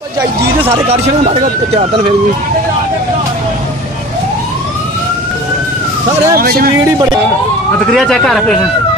जी तो सारे कर छड़े मारे तैयार फिर भी सारे स्पीड ही बड़े तकरीर चेक कर पेशेंट